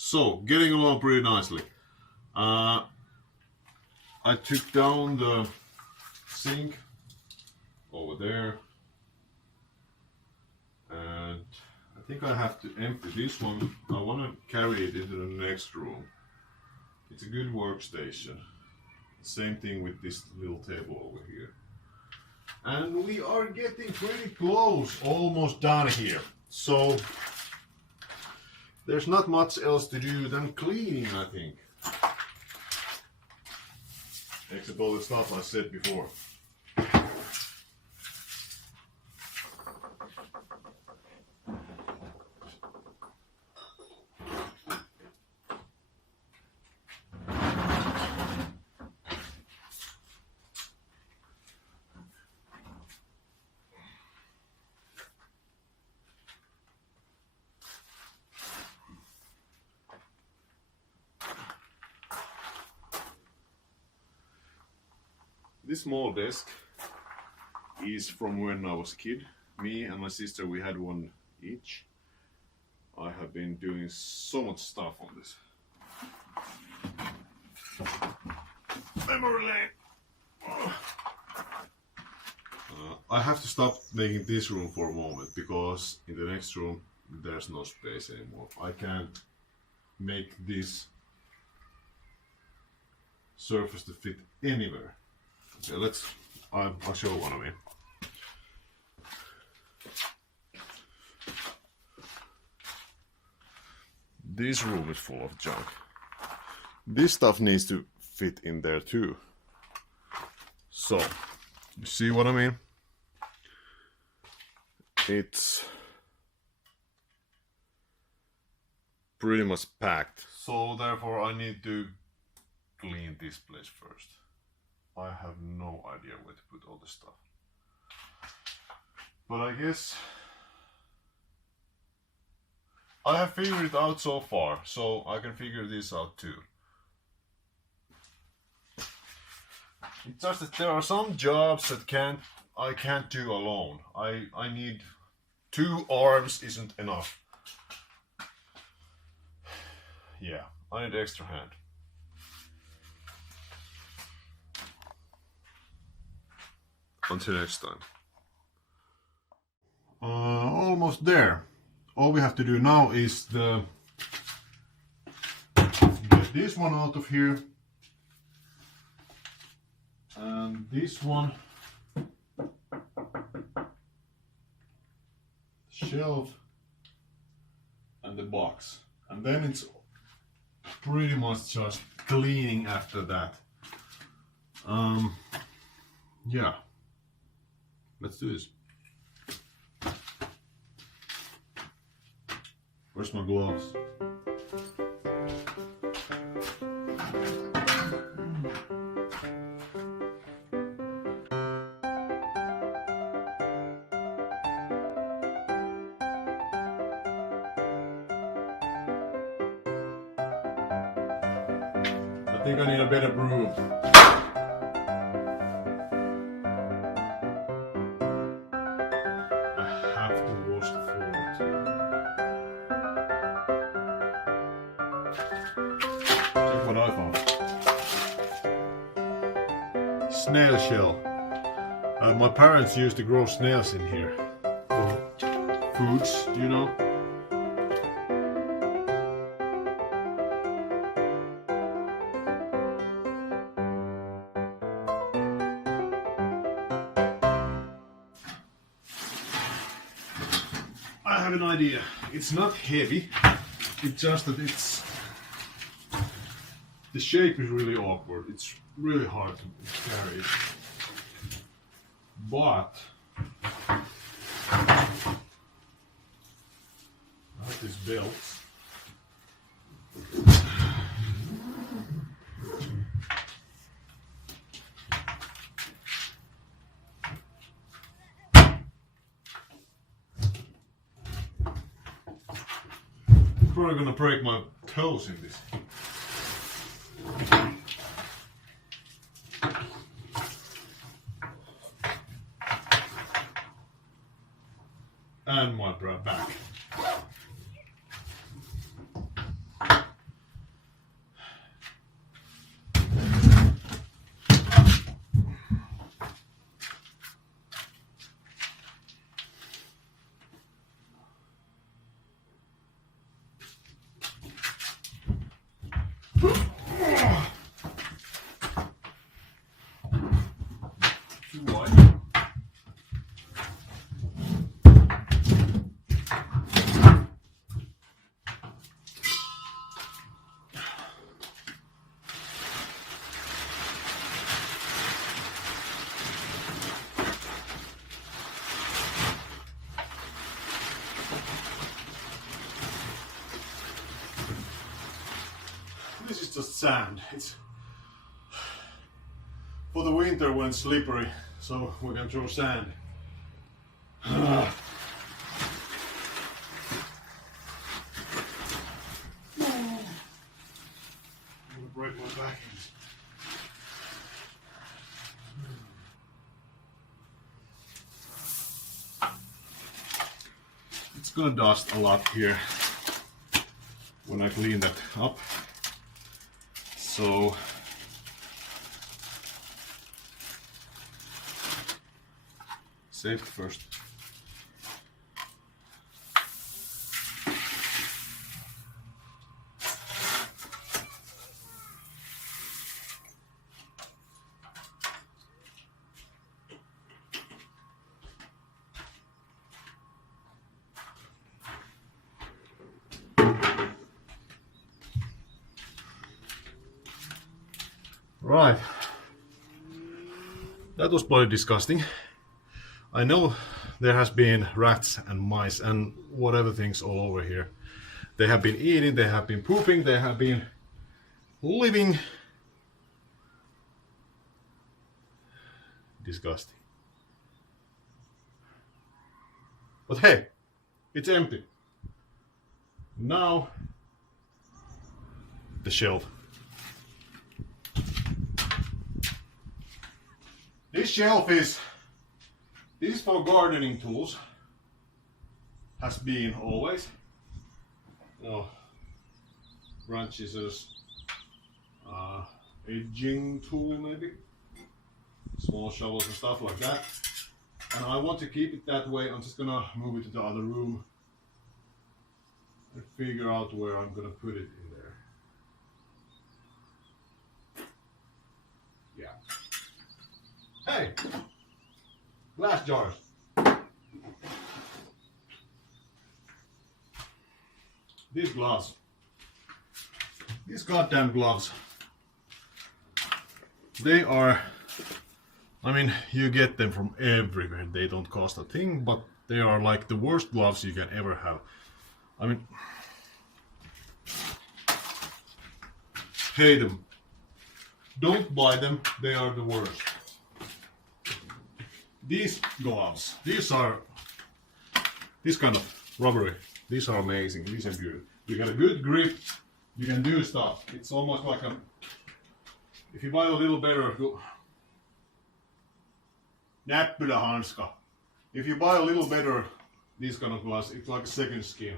So, getting along pretty nicely. I took down the sink over there, and I think I have to empty this one. I want to carry it into the next room. It's a good workstation. Same thing with this little table over here. And we are getting pretty close, almost done here. So there's not much else to do than cleaning, I think. Except all the stuff I said before. This small desk is from when I was a kid. Me and my sister, we had one each. I have been doing so much stuff on this. Memory lane! I have to stop making this room for a moment because in the next room there's no space anymore. I can't make this surface to fit anywhere. Okay, I'll show one of you. This room is full of junk. This stuff needs to fit in there too. So, you see what I mean? It's pretty much packed. So therefore I need to clean this place first. I have no idea where to put all the stuff. But I guess I have figured it out so far, so I can figure this out too. It's just that there are some jobs that I can't do alone. I need 2 arms isn't enough. Yeah, I need extra hand. Until next time. Almost there. All we have to do now is get this one out of here. And this one. Shelf. And the box. And then it's pretty much just cleaning after that. Yeah. Let's do this. Where's my gloves? I think I need a better broom. What I found. Snail shell. My parents used to grow snails in here for foods, do you know? I have an idea. It's not heavy, it's just that the shape is really awkward. It's really hard to carry. But I have this belt. I'm probably gonna break my toes in this. And my back. Too wide. This is just sand. It's for the winter when it's slippery, so we can throw sand. I'm gonna break my back. It's gonna dust a lot here when I clean that up. So save it first. Right, that was bloody disgusting. I know there has been rats and mice and whatever things all over here. They have been eating, they have been pooping, they have been living. Disgusting. But hey, it's empty. Now the shelf. This shelf is for gardening tools. Has been always. Branch scissors, edging tool maybe, small shovels and stuff like that. And I want to keep it that way. I'm just gonna move it to the other room and figure out where I'm gonna put it in there. Yeah. Hey! Glass jars. These gloves. These goddamn gloves. They are, I mean, you get them from everywhere. They don't cost a thing, but they are like the worst gloves you can ever have. I mean, hate them. Don't buy them, they are the worst. These gloves, these kind of rubbery, these are amazing, these are good. You get a good grip, you can do stuff. It's almost like a, if you buy a little better, näppylähanska. If you buy a little better, these kind of gloves, it's like a second skin.